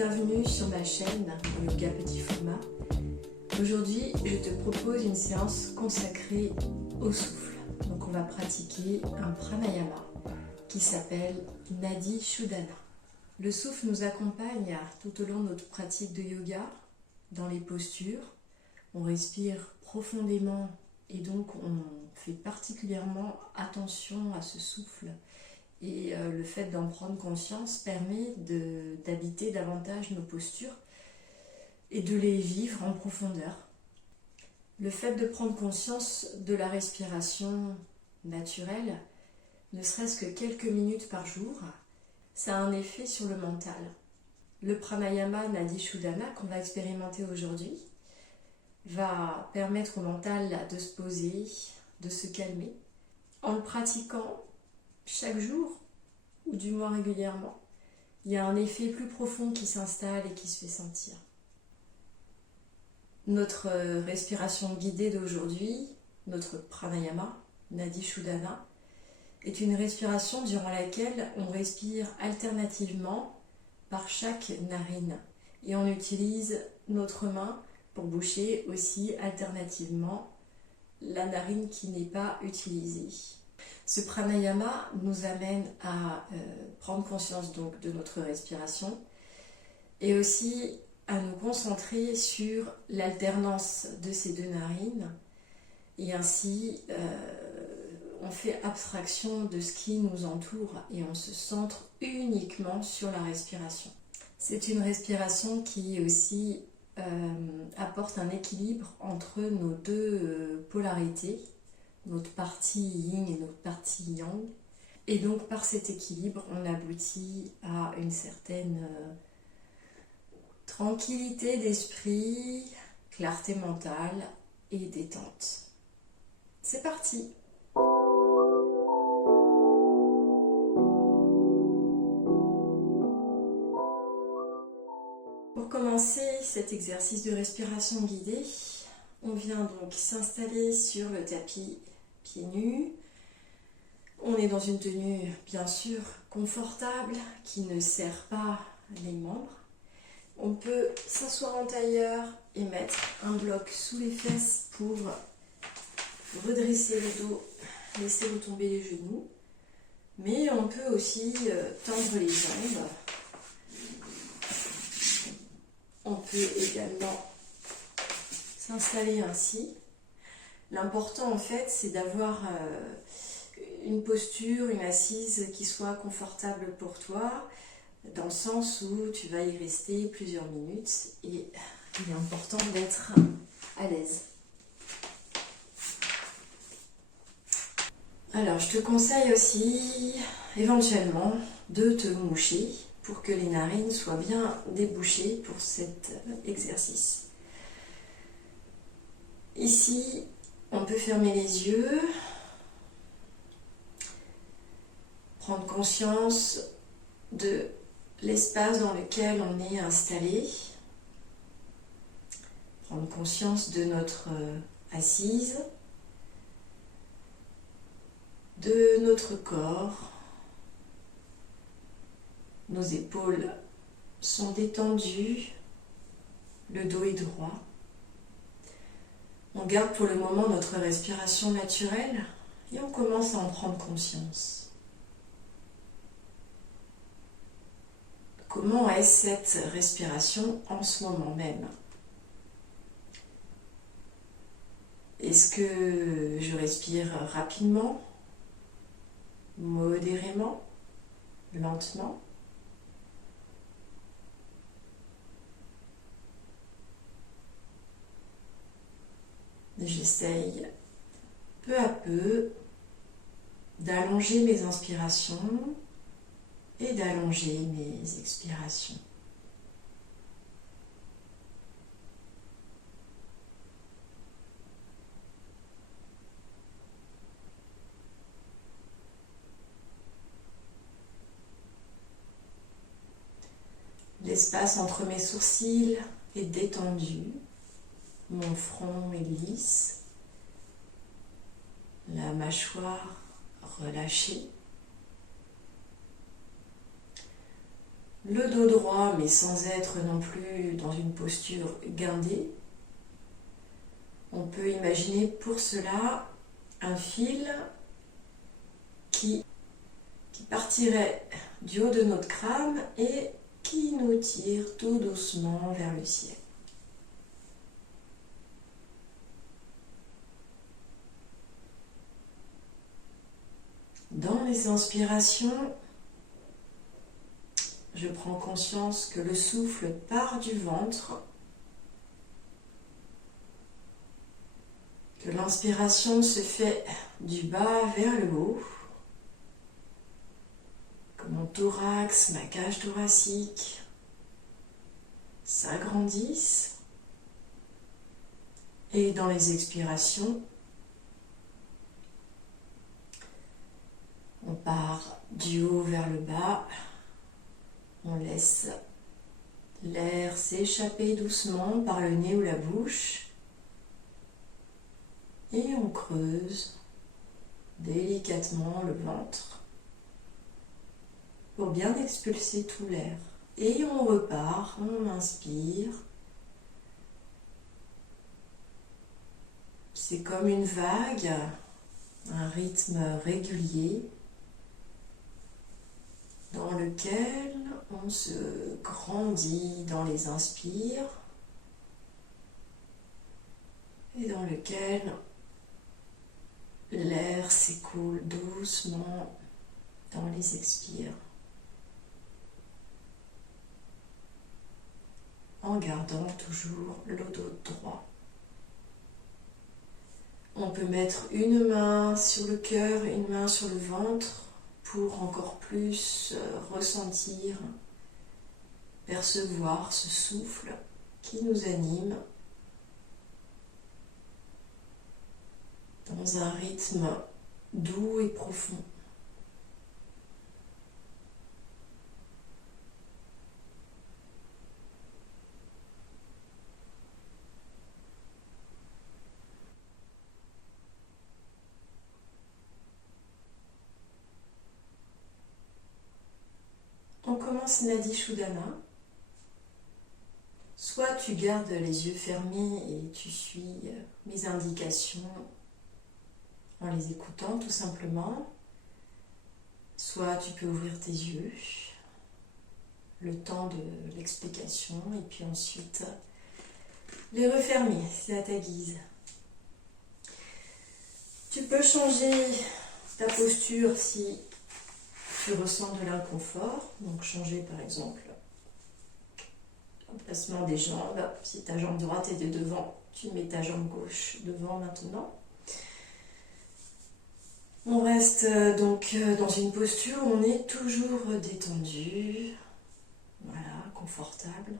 bienvenue sur ma chaîne Yoga Petit Format. Aujourd'hui, je te propose une séance consacrée au souffle. Donc on va pratiquer un pranayama qui s'appelle Nadi Shodhana. Le souffle nous accompagne tout au long de notre pratique de yoga, dans les postures. On respire profondément et donc on fait particulièrement attention à ce souffle. Et le fait d'en prendre conscience permet d'habiter davantage nos postures et de les vivre en profondeur. Le fait de prendre conscience de la respiration naturelle, ne serait-ce que quelques minutes par jour, ça a un effet sur le mental. Le pranayama Nadi Shodhana qu'on va expérimenter aujourd'hui va permettre au mental de se poser, de se calmer. En le pratiquant chaque jour, ou du moins régulièrement, il y a un effet plus profond qui s'installe et qui se fait sentir. Notre respiration guidée d'aujourd'hui, notre pranayama, Nadi Shodhana, est une respiration durant laquelle on respire alternativement par chaque narine. Et on utilise notre main pour boucher aussi alternativement la narine qui n'est pas utilisée. Ce pranayama nous amène à prendre conscience donc de notre respiration et aussi à nous concentrer sur l'alternance de ces deux narines et ainsi on fait abstraction de ce qui nous entoure et on se centre uniquement sur la respiration. C'est une respiration qui aussi apporte un équilibre entre nos deux polarités, notre partie yin et notre partie yang. Et donc par cet équilibre, on aboutit à une certaine tranquillité d'esprit, clarté mentale et détente. C'est parti! Pour commencer cet exercice de respiration guidée, on vient donc s'installer sur le tapis pieds nus. On est dans une tenue bien sûr confortable qui ne serre pas les membres. On peut s'asseoir en tailleur et mettre un bloc sous les fesses pour redresser le dos, laisser retomber les genoux. Mais on peut aussi tendre les jambes. On peut également s'installer ainsi. L'important en fait c'est d'avoir une posture, une assise qui soit confortable pour toi, dans le sens où tu vas y rester plusieurs minutes et il est important d'être à l'aise. Alors je te conseille aussi éventuellement de te moucher pour que les narines soient bien débouchées pour cet exercice. Ici, on peut fermer les yeux, prendre conscience de l'espace dans lequel on est installé, prendre conscience de notre assise, de notre corps. Nos épaules sont détendues, le dos est droit. On garde pour le moment notre respiration naturelle et on commence à en prendre conscience. Comment est cette respiration en ce moment même? Est-ce que je respire rapidement, modérément, lentement? J'essaye peu à peu d'allonger mes inspirations et d'allonger mes expirations. L'espace entre mes sourcils est détendu. Mon front est lisse, la mâchoire relâchée. le dos droit, mais sans être non plus dans une posture guindée. On peut imaginer pour cela un fil qui partirait du haut de notre crâne et qui nous tire tout doucement vers le ciel. Dans les inspirations, je prends conscience que le souffle part du ventre, que l'inspiration se fait du bas vers le haut, que mon thorax, ma cage thoracique s'agrandissent, et dans les expirations, on part du haut vers le bas, on laisse l'air s'échapper doucement par le nez ou la bouche et on creuse délicatement le ventre pour bien expulser tout l'air. Et on repart, on inspire. C'est comme une vague, un rythme régulier dans lequel on se grandit dans les inspires et dans lequel l'air s'écoule doucement dans les expires en gardant toujours le dos droit. On peut mettre une main sur le cœur, une main sur le ventre pour encore plus ressentir, percevoir ce souffle qui nous anime dans un rythme doux et profond. On commence Nadi Shodhana. Soit tu gardes les yeux fermés et tu suis mes indications en les écoutant tout simplement. Soit tu peux ouvrir tes yeux, le temps de l'explication, et puis ensuite les refermer, c'est à ta guise. Tu peux changer ta posture si tu ressens de l'inconfort, donc changer par exemple l'emplacement des jambes. Si ta jambe droite est de devant, tu mets ta jambe gauche devant maintenant. On reste donc dans une posture où on est toujours détendu, voilà, confortable.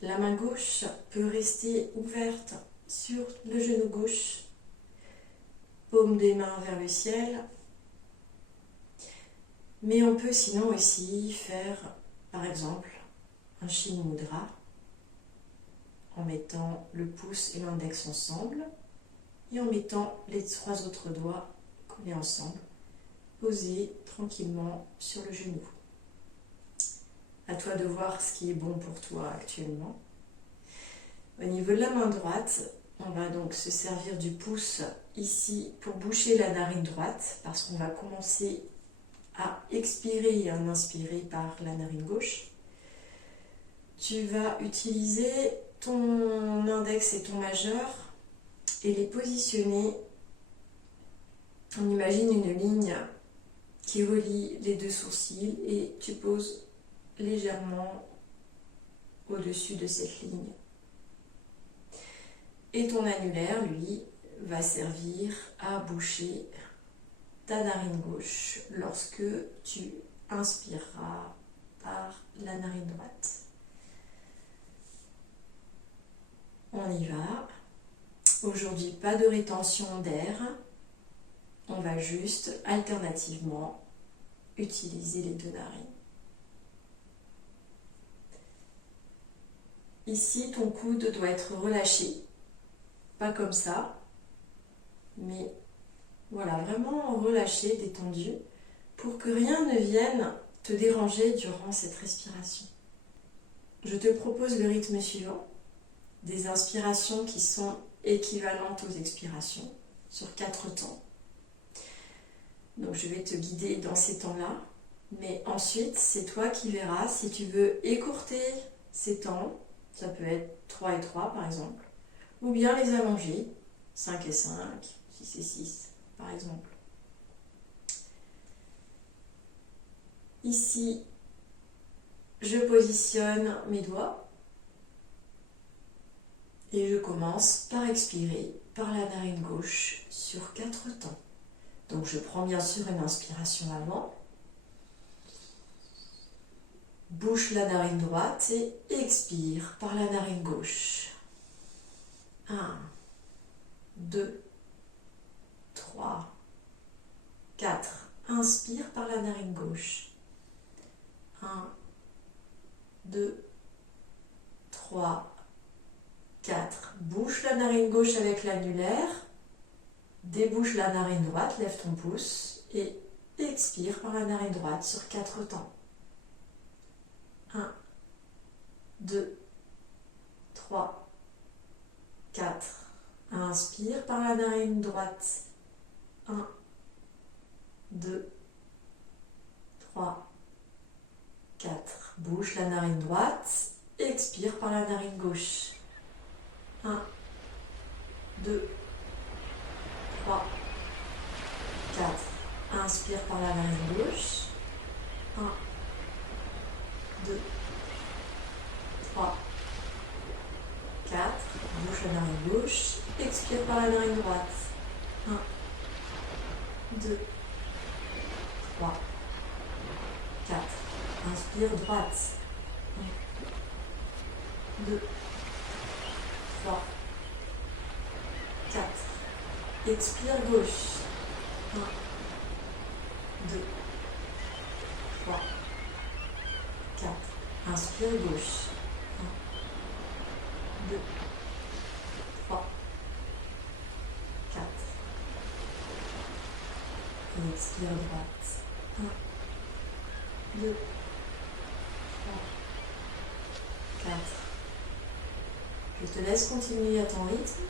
La main gauche peut rester ouverte sur le genou gauche, paume des mains vers le ciel. Mais on peut sinon aussi faire, par exemple, un Shin Mudra en mettant le pouce et l'index ensemble et en mettant les 3 autres doigts collés ensemble, posés tranquillement sur le genou. À toi de voir ce qui est bon pour toi actuellement. Au niveau de la main droite, on va donc se servir du pouce ici pour boucher la narine droite parce qu'on va commencer à expirer et à inspirer par la narine gauche. Tu vas utiliser ton index et ton majeur et les positionner. On imagine une ligne qui relie les 2 sourcils et tu poses légèrement au-dessus de cette ligne. Et ton annulaire, lui, va servir à boucher ta narine gauche lorsque tu inspireras par la narine droite. On y va. Aujourd'hui, pas de rétention d'air. On va juste alternativement utiliser les 2 narines. Ici, ton coude doit être relâché. Pas comme ça, mais voilà, vraiment relâché, détendu, pour que rien ne vienne te déranger durant cette respiration. Je te propose le rythme suivant, des inspirations qui sont équivalentes aux expirations sur 4 temps. Donc je vais te guider dans ces temps-là, mais ensuite c'est toi qui verras si tu veux écourter ces temps, ça peut être 3 et 3 par exemple, ou bien les allonger, 5 et 5, 6 et 6 par exemple. Ici, je positionne mes doigts et je commence par expirer par la narine gauche sur 4 temps. Donc je prends bien sûr une inspiration avant, bouche la narine droite et expire par la narine gauche. 1, 2, 3, 4. Inspire par la narine gauche. 1, 2, 3, 4. Bouche la narine gauche avec l'annulaire. Débouche la narine droite, lève ton pouce et expire par la narine droite sur 4 temps. 1, 2, 3, 4. Inspire par la narine droite. 1, 2, 3, 4. Bouche la narine droite. Expire par la narine gauche. 1, 2, 3, 4. Inspire par la narine gauche. 1, 2, 3, 4. Bouche la narine gauche. Expire par la narine droite. 1, 2, 3, 4. Inspire droite. 1, 2, 3, 4. Expire gauche. 1, 2, 3, 4. Inspire gauche. 1, 2, 3, 4. Et expire droite. 1, 2, 3, 4. Je te laisse continuer à ton rythme.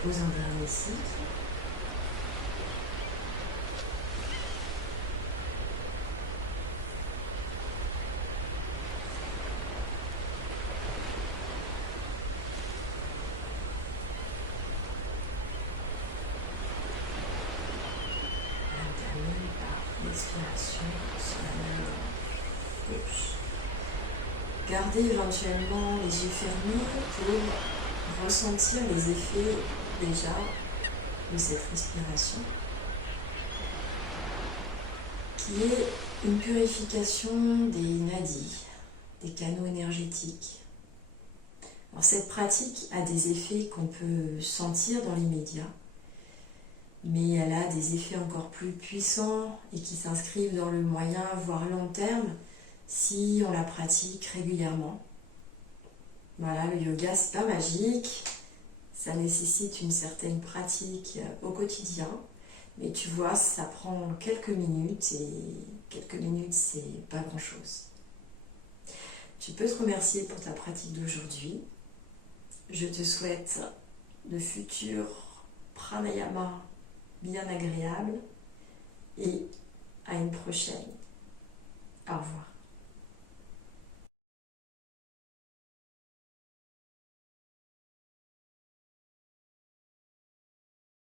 Pose un dernier cycle. On termine par l'expiration sur la main gauche. Gardez éventuellement les yeux fermés pour ressentir les effets déjà de cette respiration, qui est une purification des nadis, des canaux énergétiques. Alors cette pratique a des effets qu'on peut sentir dans l'immédiat, mais elle a des effets encore plus puissants et qui s'inscrivent dans le moyen voire long terme si on la pratique régulièrement. Voilà, le yoga c'est pas magique, ça nécessite une certaine pratique au quotidien, mais tu vois, ça prend quelques minutes et quelques minutes c'est pas grand chose. Tu peux te remercier pour ta pratique d'aujourd'hui. Je te souhaite de futurs pranayama bien agréables et à une prochaine. Au revoir.